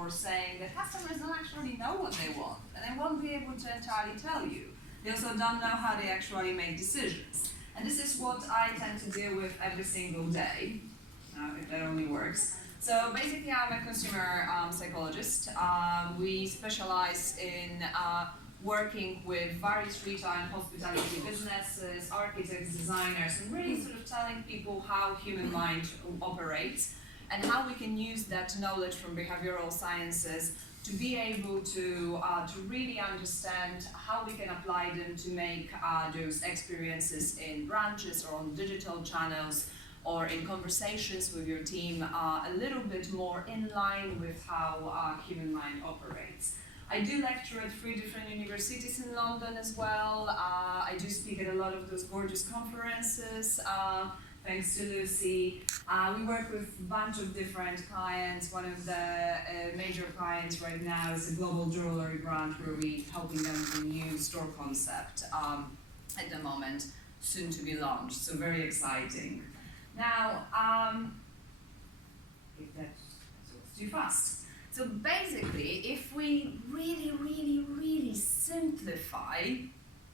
for saying that customers don't actually know what they want, and they won't be able to entirely tell you. They also don't know how they actually make decisions. And this is what I tend to deal with every single day, if that only works. So basically, I'm a consumer psychologist. We specialize in working with various retail and hospitality businesses, architects, designers, and really sort of telling people how human mind operates and how we can use that knowledge from behavioral sciences to be able to really understand how we can apply them to make those experiences in branches or on digital channels or in conversations with your team a little bit more in line with how human mind operates. I do lecture at 3 different universities in London as well. I do speak at a lot of those gorgeous conferences, thanks to Lucy. We work with a bunch of different clients. One of the major clients right now is a global jewelry brand where we're helping them with a new store concept at the moment, soon to be launched, so very exciting. Now, if that's too fast. So basically, if we really simplify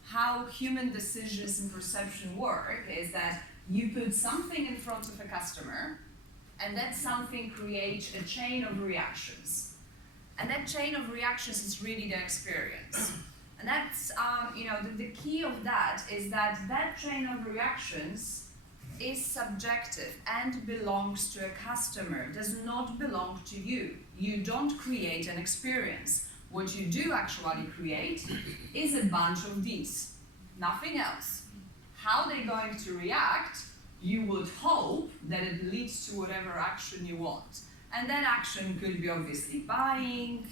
how human decisions and perception work, is that you put something in front of a customer, and that something creates a chain of reactions. And that chain of reactions is really the experience. And that's, the key of that is that that chain of reactions is subjective and belongs to a customer, does not belong to you. You don't create an experience. What you do actually create is a bunch of these, nothing else. How they're going to react, you would hope that it leads to whatever action you want. And that action could be obviously buying,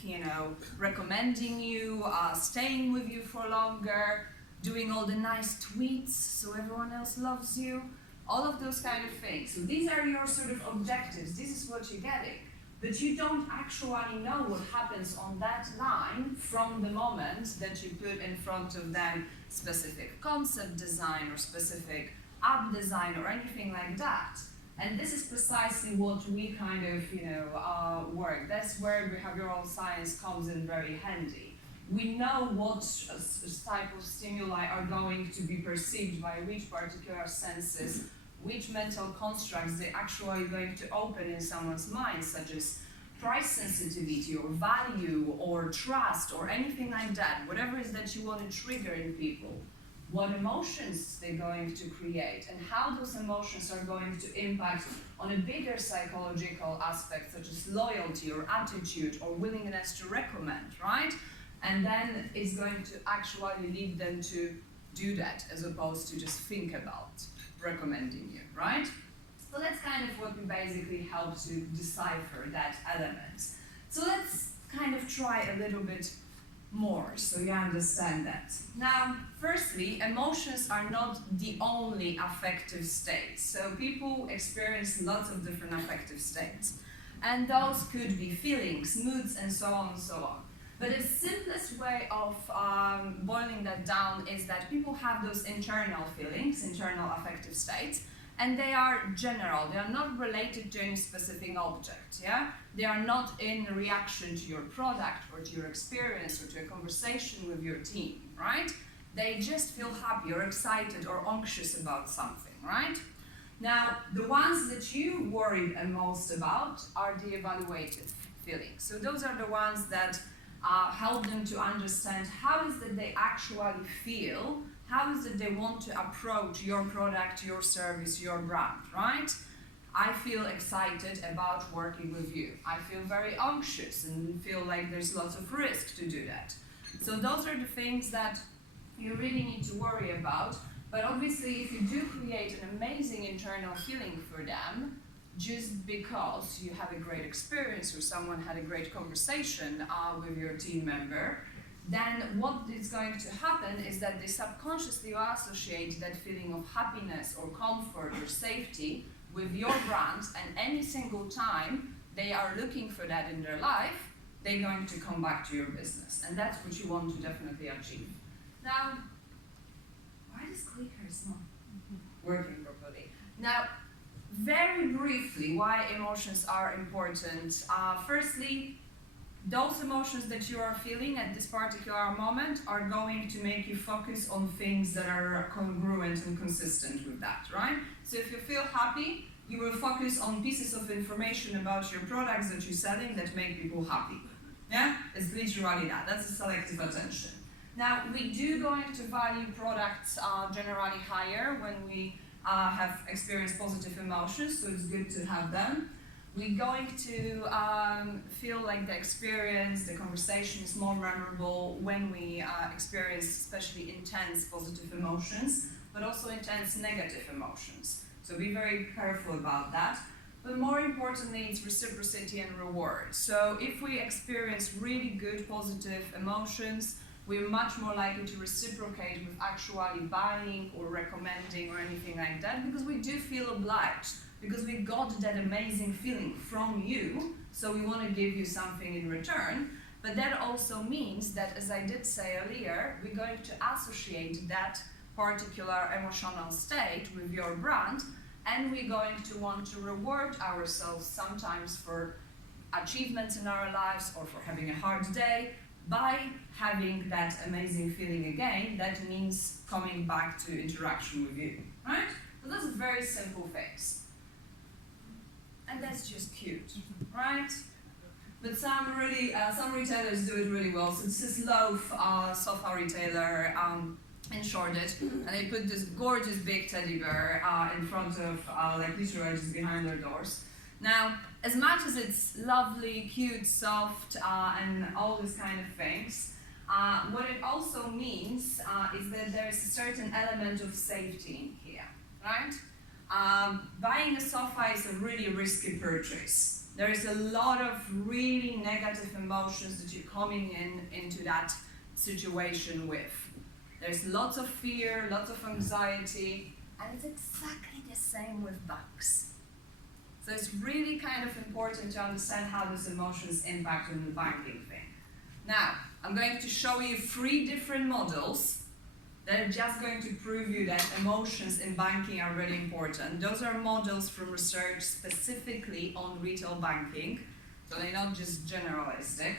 recommending you, staying with you for longer, doing all the nice tweets so everyone else loves you, all of those kind of things. So these are your sort of objectives, this is what you're getting. But you don't actually know what happens on that line from the moment that you put in front of them specific concept design or specific app design or anything like that. And this is precisely what we kind of work. That's where behavioral science comes in very handy. We know what type of stimuli are going to be perceived by which particular senses, which mental constructs they're actually going to open in someone's mind, such as price sensitivity or value or trust or anything like that, whatever it is that you want to trigger in people, what emotions they're going to create and how those emotions are going to impact on a bigger psychological aspect, such as loyalty or attitude or willingness to recommend, right? And then it's going to actually lead them to do that as opposed to just think about recommending you, right? So that's kind of what we basically help to decipher that element. So let's kind of try a little bit more so you understand that. Now, firstly, emotions are not the only affective states. So people experience lots of different affective states. And those could be feelings, moods, and so on and so on. But the simplest way of boiling that down is that people have those internal feelings, internal affective states, and they are general. They are not related to any specific object, yeah? They are not in reaction to your product or to your experience or to a conversation with your team, right? They just feel happy or excited or anxious about something, right? Now, the ones that you worry most about are the evaluative feelings. So those are the ones that help them to understand how is it they actually feel, how is it they want to approach your product, your service, your brand, right? I feel excited about working with you. I feel very anxious and feel like there's lots of risk to do that. So those are the things that you really need to worry about. But obviously, if you do create an amazing internal feeling for them, just because you have a great experience or someone had a great conversation with your team member, then what is going to happen is that they subconsciously will associate that feeling of happiness or comfort or safety with your brand, and any single time they are looking for that in their life, they're going to come back to your business. And that's what you want to definitely achieve. Now, why this clicker is not working properly? Now, very briefly, why emotions are important. Firstly, those emotions that you are feeling at this particular moment are going to make you focus on things that are congruent and consistent with that, right? So if you feel happy, you will focus on pieces of information about your products that you're selling that make people happy. Yeah? It's literally that. That's a selective attention. Now, we do going to value products generally higher when we have experienced positive emotions, so it's good to have them. We're going to feel like the experience, the conversation is more memorable when we experience especially intense positive emotions, but also intense negative emotions. So be very careful about that. But more importantly, it's reciprocity and reward. So if we experience really good positive emotions, we're much more likely to reciprocate with actually buying or recommending or anything like that, because we do feel obliged, because we got that amazing feeling from you, so we want to give you something in return. But that also means that, as I did say earlier, we're going to associate that particular emotional state with your brand, and we're going to want to reward ourselves sometimes for achievements in our lives or for having a hard day by having that amazing feeling again. That means coming back to interaction with you, right? So those are very simple things. And that's just cute, right? But some retailers do it really well. So this is Loaf, sofa retailer, in Shoreditch, and they put this gorgeous big teddy bear in front of, like literally just behind their doors. Now, as much as it's lovely, cute, soft, and all these kind of things, what it also means is that there's a certain element of safety in here, right? Buying a sofa is a really risky purchase. There is a lot of really negative emotions that you're coming into that situation with. There's lots of fear, lots of anxiety, and it's exactly the same with banks. So it's really kind of important to understand how these emotions impact on the banking thing. Now, I'm going to show you 3 different models that are just going to prove you that emotions in banking are really important. Those are models from research specifically on retail banking, so they're not just generalistic.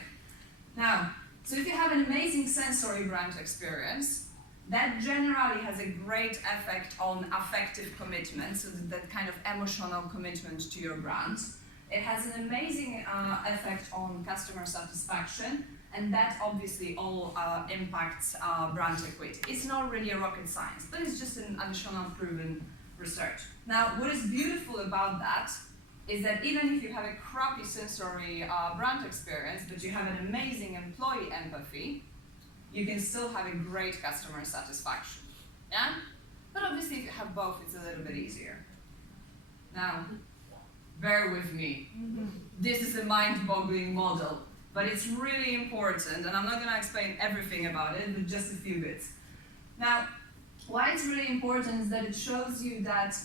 Now, so if you have an amazing sensory brand experience, that generally has a great effect on affective commitment, so that kind of emotional commitment to your brand. It has an amazing effect on customer satisfaction, and that obviously all impacts brand equity. It's not really a rocket science, but it's just an additional proven research. Now, what is beautiful about that is that even if you have a crappy sensory brand experience, but you have an amazing employee empathy, you can still have a great customer satisfaction, yeah? But obviously if you have both, it's a little bit easier. Now, bear with me. This is a mind-boggling model, but it's really important, and I'm not gonna explain everything about it, but just a few bits. Now, why it's really important is that it shows you that,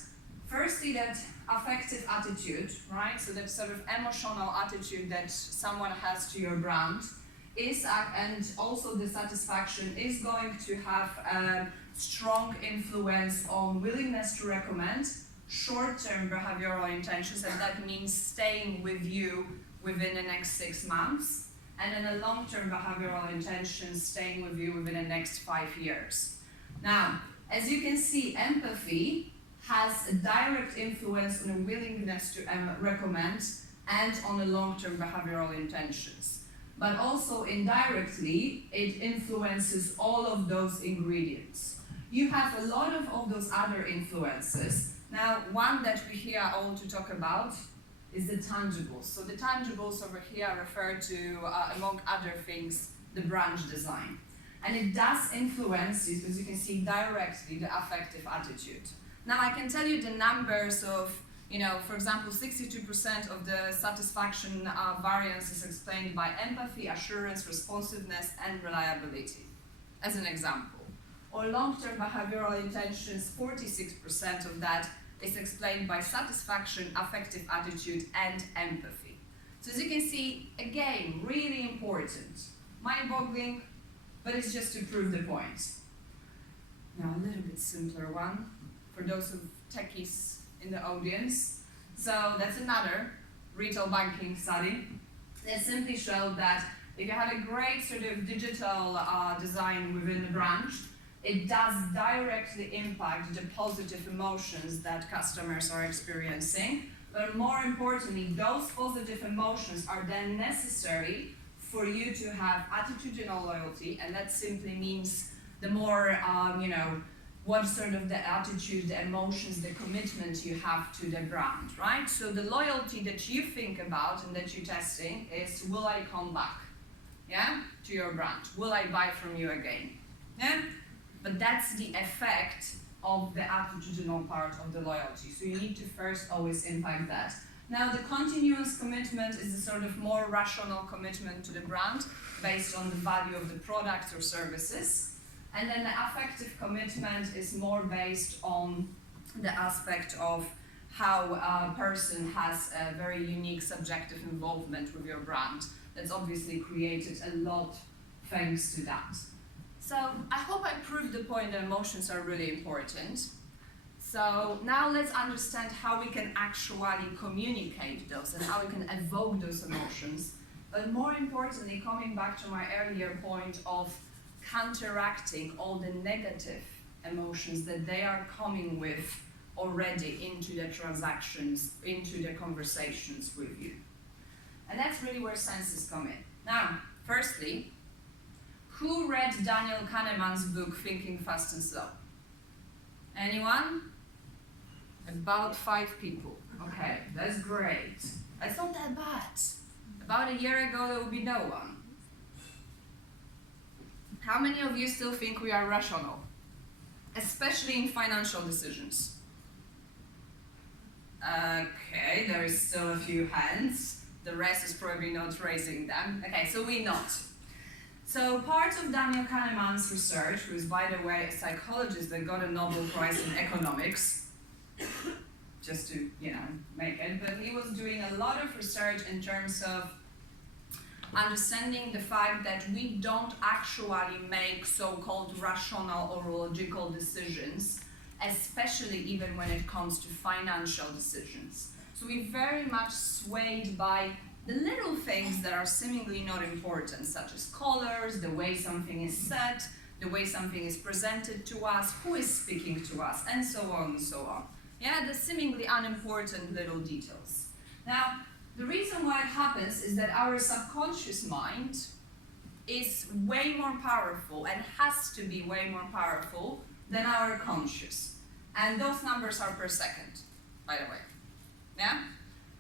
firstly, that affective attitude, right? So that sort of emotional attitude that someone has to your brand is, and also the satisfaction is going to have a strong influence on willingness to recommend, short-term behavioral intentions, and that means staying with you within the next 6 months, and then a long-term behavioral intention staying with you within the next 5 years. Now, as you can see, empathy has a direct influence on a willingness to recommend and on the long-term behavioral intentions. But also indirectly, it influences all of those ingredients. You have a lot of those other influences. Now, one that we here all to talk about is the tangibles. So the tangibles over here refer to, among other things, the brand design. And it does influence, as you can see, directly the affective attitude. Now, I can tell you the numbers of, for example, 62% of the satisfaction variance is explained by empathy, assurance, responsiveness, and reliability, as an example. Or long-term behavioral intentions, 46% of that is explained by satisfaction, affective attitude, and empathy. So as you can see, again, really important. Mind-boggling, but it's just to prove the point. Now, a little bit simpler one, for those of techies in the audience. So that's another retail banking study. that simply showed that if you had a great sort of digital design within the branch, it does directly impact the positive emotions that customers are experiencing. But more importantly, those positive emotions are then necessary for you to have attitudinal loyalty, and that simply means the more, what sort of the attitude, the emotions, the commitment you have to the brand, right? So the loyalty that you think about and that you're testing is, will I come back, to your brand? Will I buy from you again, But that's the effect of the attitudinal part of the loyalty. So you need to first always impact that. Now, the continuous commitment is a sort of more rational commitment to the brand based on the value of the products or services. And then the affective commitment is more based on the aspect of how a person has a very unique subjective involvement with your brand. That's obviously created a lot thanks to that. So I hope I proved the point that emotions are really important. So now let's understand how we can actually communicate those and how we can evoke those emotions. But more importantly, coming back to my earlier point of counteracting all the negative emotions that they are coming with already into the transactions, into the conversations with you. And that's really where senses come in. Now, firstly, who read Daniel Kahneman's book, Thinking Fast and Slow? Anyone? About 5 people. Okay, that's great. It's not that bad. About a year ago, there would be no one. How many of you still think we are rational? Especially in financial decisions. Okay, there is still a few hands. The rest is probably not raising them. Okay, so we're not. So part of Daniel Kahneman's research, who is, by the way, a psychologist that got a Nobel Prize in economics, just to, make it, but he was doing a lot of research in terms of understanding the fact that we don't actually make so-called rational or logical decisions, especially even when it comes to financial decisions. So we're very much swayed by the little things that are seemingly not important, such as colors, the way something is said, the way something is presented to us, who is speaking to us, and so on and so on. The seemingly unimportant little details. Now, the reason why it happens is that our subconscious mind is way more powerful and has to be way more powerful than our conscious. And those numbers are per second, by the way.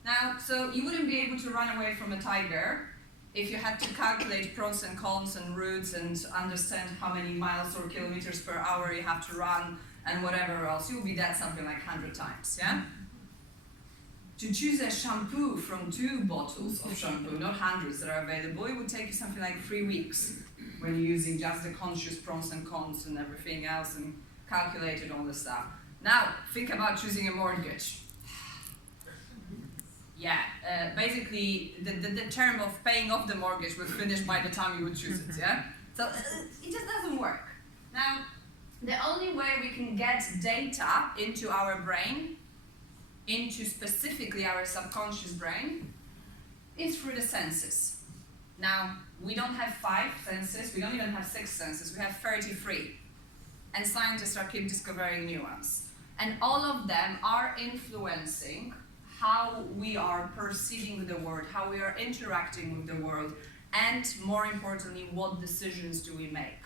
Now, so you wouldn't be able to run away from a tiger if you had to calculate pros and cons and routes and understand how many miles or kilometers per hour you have to run and whatever else. You'll be dead something like 100 times, To choose a shampoo from 2 bottles of shampoo, not hundreds that are available, it would take you something like 3 weeks when you're using just the conscious pros and cons and everything else and calculated all the stuff. Now, think about choosing a mortgage. Basically, the term of paying off the mortgage would finish by the time you would choose it, So it just doesn't work. Now, the only way we can get data into our brain, into specifically our subconscious brain, is through the senses. Now, we don't have 5 senses, we don't even have 6 senses, we have 33. And scientists are keep discovering new ones. And all of them are influencing how we are perceiving the world, how we are interacting with the world, and more importantly, what decisions do we make.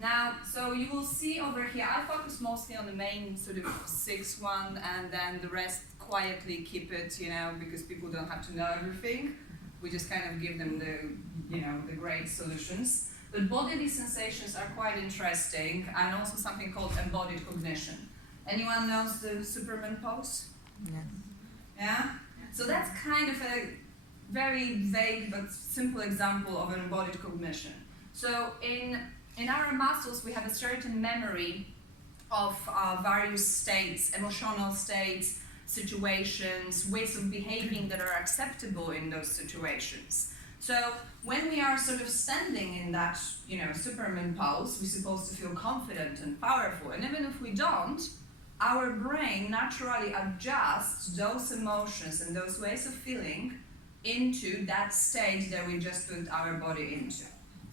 Now, so you will see over here, I focus mostly on the main sort of 6 one, and then the rest quietly keep it, because people don't have to know everything. We just kind of give them the great solutions. But bodily sensations are quite interesting, and also something called embodied cognition. Anyone knows the Superman pose? Yeah? So that's kind of a very vague but simple example of an embodied cognition. So in our muscles, we have a certain memory of various states, emotional states, situations, ways of behaving that are acceptable in those situations. So when we are sort of standing in that, Superman pose, we're supposed to feel confident and powerful. And even if we don't, our brain naturally adjusts those emotions and those ways of feeling into that state that we just put our body into.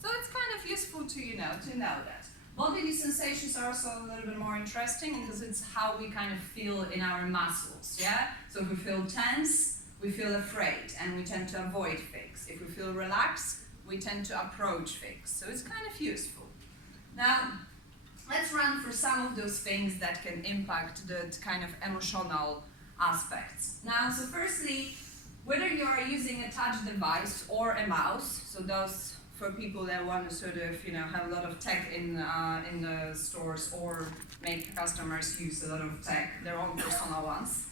So it's kind of useful to know that. Bodily sensations are also a little bit more interesting because it's how we kind of feel in our muscles, yeah? So if we feel tense, we feel afraid and we tend to avoid things. If we feel relaxed, we tend to approach things. So it's kind of useful. Now, let's run through some of those things that can impact the kind of emotional aspects. Now, so firstly, whether you are using a touch device or a mouse, so those for people that want to sort of, have a lot of tech in the stores or make customers use a lot of tech, their own personal ones,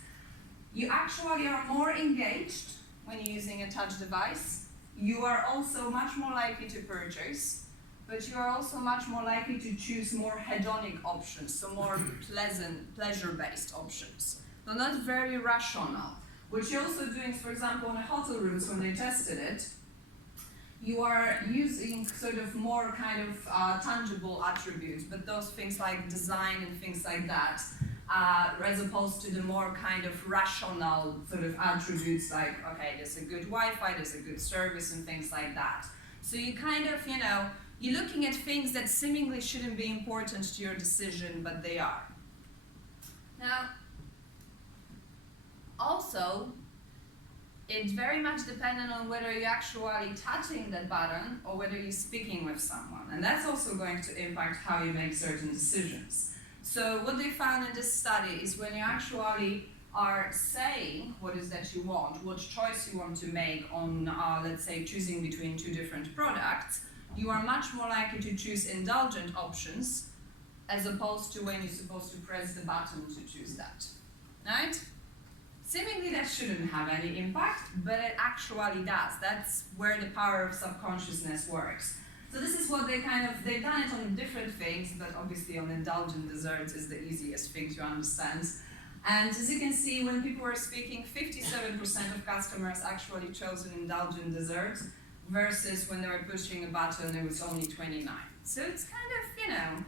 you actually are more engaged when you're using a touch device. You are also much more likely to purchase, but you are also much more likely to choose more hedonic options, so more pleasure-based options. So not very rational. What you're also doing, for example, in the hotel rooms when they tested it, you are using sort of more kind of tangible attributes, but those things like design and things like that, as opposed to the more kind of rational sort of attributes like, okay, there's a good Wi-Fi, there's a good service and things like that. So you kind of, you're looking at things that seemingly shouldn't be important to your decision, but they are. Now, also, it's very much dependent on whether you're actually touching that button or whether you're speaking with someone. And that's also going to impact how you make certain decisions. So what they found in this study is when you actually are saying what is that you want, what choice you want to make on, let's say, choosing between two different products, you are much more likely to choose indulgent options as opposed to when you're supposed to press the button to choose that, right? Seemingly that shouldn't have any impact, but it actually does. That's where the power of subconsciousness works. So this is what they've done it on different things, but obviously on indulgent desserts is the easiest thing to understand. And as you can see, when people were speaking, 57% of customers actually chose an indulgent dessert, versus when they were pushing a button, it was only 29. So it's kind of,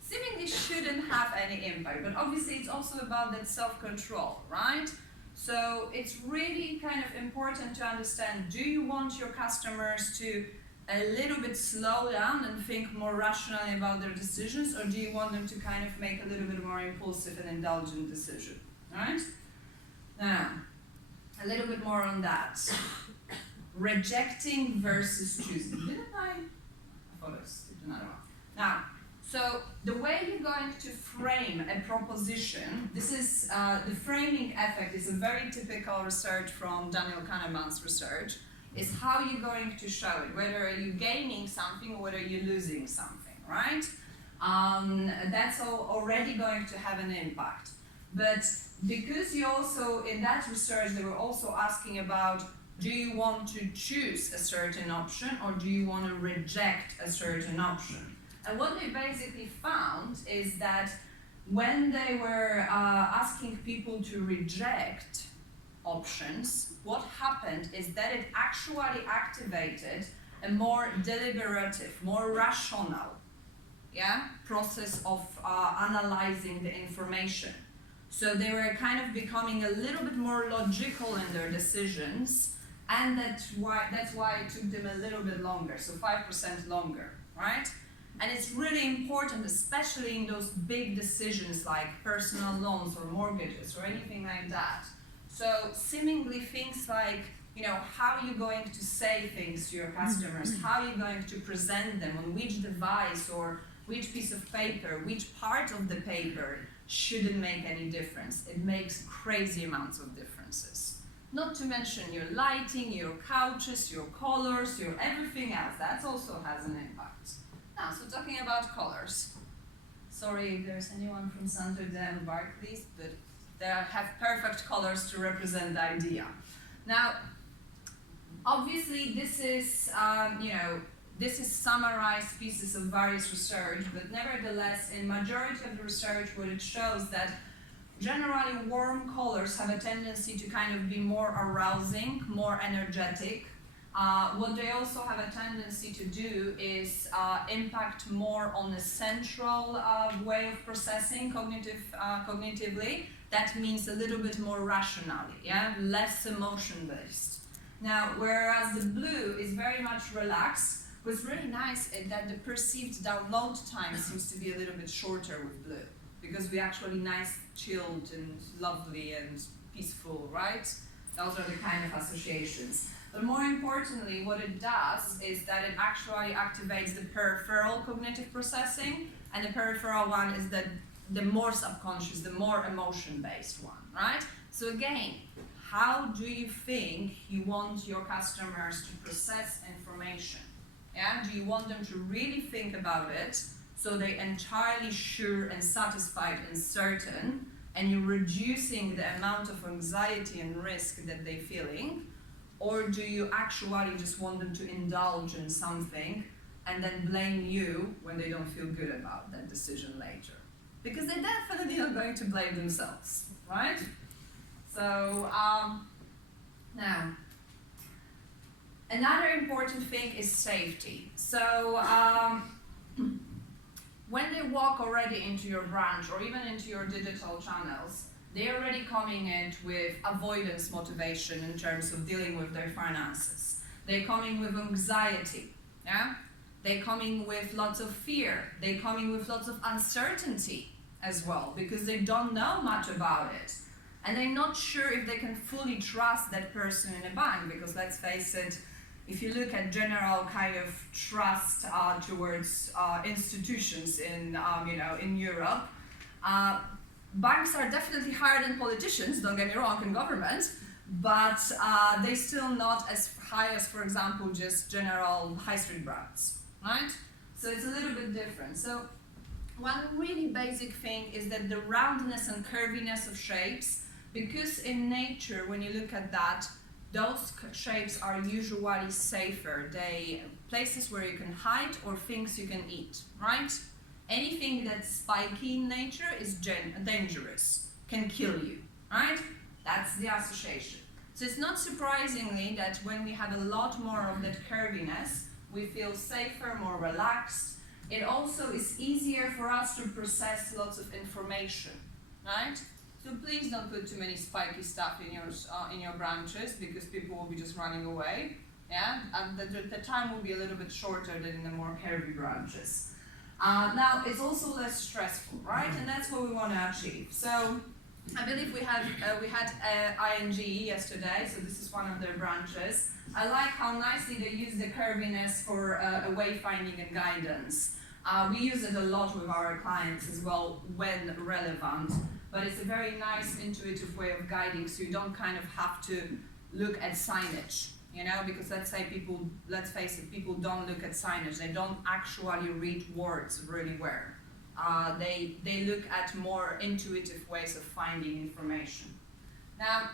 seemingly shouldn't have any impact, but obviously it's also about that self-control, right? So it's really kind of important to understand, do you want your customers to a little bit slow down and think more rationally about their decisions, or do you want them to kind of make a little bit more impulsive and indulgent decision, right? Now, a little bit more on that. Rejecting versus choosing. Didn't I thought I skipped another one. Now, so the way you're going to frame a proposition, this is, the framing effect is a very typical research from Daniel Kahneman's research, is how you're going to show it, whether you're gaining something or whether you're losing something, right? That's already going to have an impact. But because you also, in that research, they were also asking about, do you want to choose a certain option or do you want to reject a certain option? And what they basically found is that when they were asking people to reject options, what happened is that it actually activated a more deliberative, more rational, process of analyzing the information. So they were kind of becoming a little bit more logical in their decisions, and that's why it took them a little bit longer, so 5% longer, right? And it's really important, especially in those big decisions like personal loans or mortgages or anything like that. So seemingly things like, how are you going to say things to your customers? How are you going to present them on which device or which piece of paper, which part of the paper shouldn't make any difference. It makes crazy amounts of differences. Not to mention your lighting, your couches, your colors, your everything else. That also has an impact. Now, so talking about colors. Sorry if there's anyone from Santander and Barclays, but they have perfect colors to represent the idea. Now, obviously this is, this is summarized pieces of various research, but nevertheless, in majority of the research, what it shows that generally warm colors have a tendency to kind of be more arousing, more energetic. What they also have a tendency to do is impact more on the central way of processing cognitively. That means a little bit more rationally, less emotion-based. Now, whereas the blue is very much relaxed, what's really nice is that the perceived download time seems to be a little bit shorter with blue, because we're actually nice, chilled, and lovely, and peaceful, right? Those are the kind of associations. But more importantly, what it does is that it actually activates the peripheral cognitive processing, and the peripheral one is the more subconscious, the more emotion-based one, right? So again, how do you think you want your customers to process information? Yeah? Do you want them to really think about it so they're entirely sure and satisfied and certain, and you're reducing the amount of anxiety and risk that they're feeling? Or do you actually just want them to indulge in something and then blame you when they don't feel good about that decision later? Because they're definitely not going to blame themselves, right? So, now, another important thing is safety. So, when they walk already into your branch or even into your digital channels, they're already coming in with avoidance motivation in terms of dealing with their finances. They're coming with anxiety, yeah? They're coming with lots of fear. They're coming with lots of uncertainty as well, because they don't know much about it. And they're not sure if they can fully trust that person in a bank, because let's face it, if you look at general kind of trust towards institutions in Europe, banks are definitely higher than politicians, don't get me wrong, in government, but they're still not as high as, for example, just general high street brands, right? So it's a little bit different. So one really basic thing is that the roundness and curviness of shapes, because in nature, when you look at that, those shapes are usually safer. They places where you can hide or things you can eat, right? Anything that's spiky in nature is dangerous, can kill you, right? That's the association. So it's not surprisingly that when we have a lot more of that curviness, we feel safer, more relaxed. It also is easier for us to process lots of information, right? So please don't put too many spiky stuff in your branches, because people will be just running away. Yeah, and the time will be a little bit shorter than in the more curvy branches. Now it's also less stressful, right? And that's what we want to achieve. So I believe we had ING yesterday, so this is one of their branches. I like how nicely they use the curviness for wayfinding and guidance. We use it a lot with our clients as well when relevant, but it's a very nice intuitive way of guiding, so you don't kind of have to look at signage, you know, because let's face it, people don't look at signage, they don't actually read words really well. They look at more intuitive ways of finding information. Now,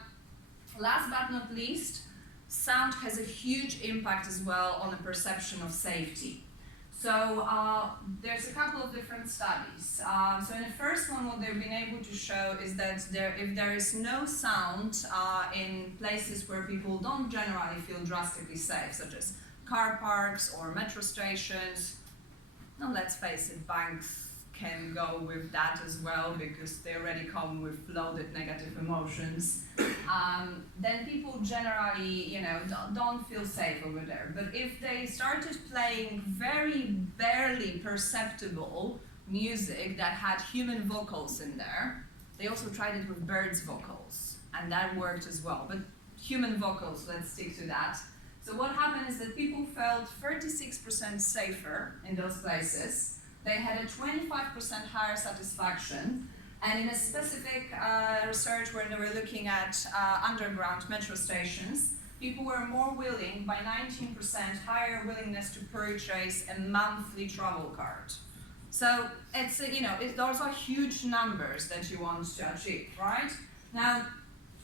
last but not least, sound has a huge impact as well on the perception of safety. So there's a couple of different studies. So in the first one, what they've been able to show is that if there is no sound in places where people don't generally feel drastically safe, such as car parks or metro stations, now let's face it, banks can go with that as well, because they already come with loaded negative emotions, then people generally, don't feel safe over there. But if they started playing very barely perceptible music that had human vocals in there, they also tried it with birds' vocals, and that worked as well. But human vocals, let's stick to that. So what happened is that people felt 36% safer in those places. They had a 25% higher satisfaction, and in a specific research where they were looking at underground metro stations, people were more willing, by 19% higher willingness to purchase a monthly travel card. So it's those are huge numbers that you want to achieve, right? Now,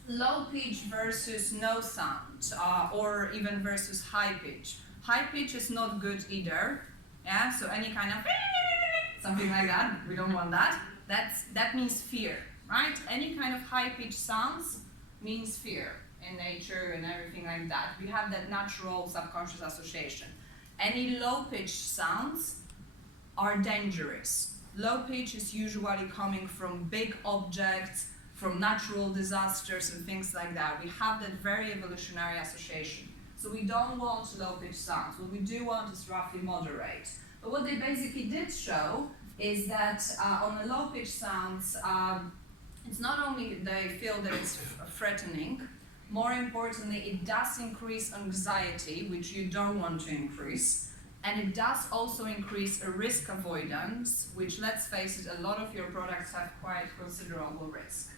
low pitch versus no sound, or even versus high pitch. High pitch is not good either. Yeah, so any kind of something like that, we don't want that. That means fear, right? Any kind of high-pitched sounds means fear in nature and everything like that. We have that natural subconscious association. Any low-pitched sounds are dangerous. Low pitch is usually coming from big objects, from natural disasters and things like that. We have that very evolutionary association. So we don't want low-pitched sounds. What we do want is roughly moderate. But what they basically did show is that on the low-pitched sounds, it's not only they feel that it's threatening, more importantly, it does increase anxiety, which you don't want to increase. And it does also increase a risk avoidance, which, let's face it, a lot of your products have quite considerable risk.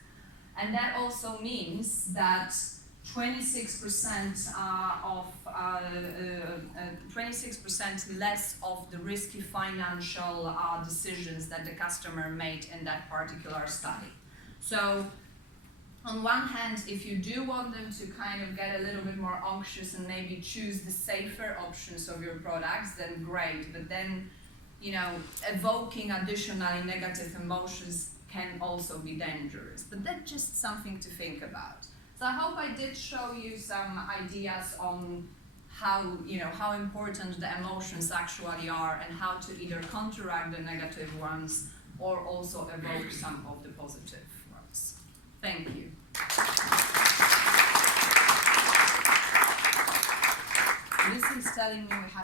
And that also means that 26% 26% less of the risky financial decisions that the customer made in that particular study. So, on one hand, if you do want them to kind of get a little bit more anxious and maybe choose the safer options of your products, then great. But then, you know, evoking additionally negative emotions can also be dangerous. But that's just something to think about. So I hope I did show you some ideas on how, you know, how important the emotions actually are and how to either counteract the negative ones or also evoke some of the positive ones. Thank you. This is telling me we have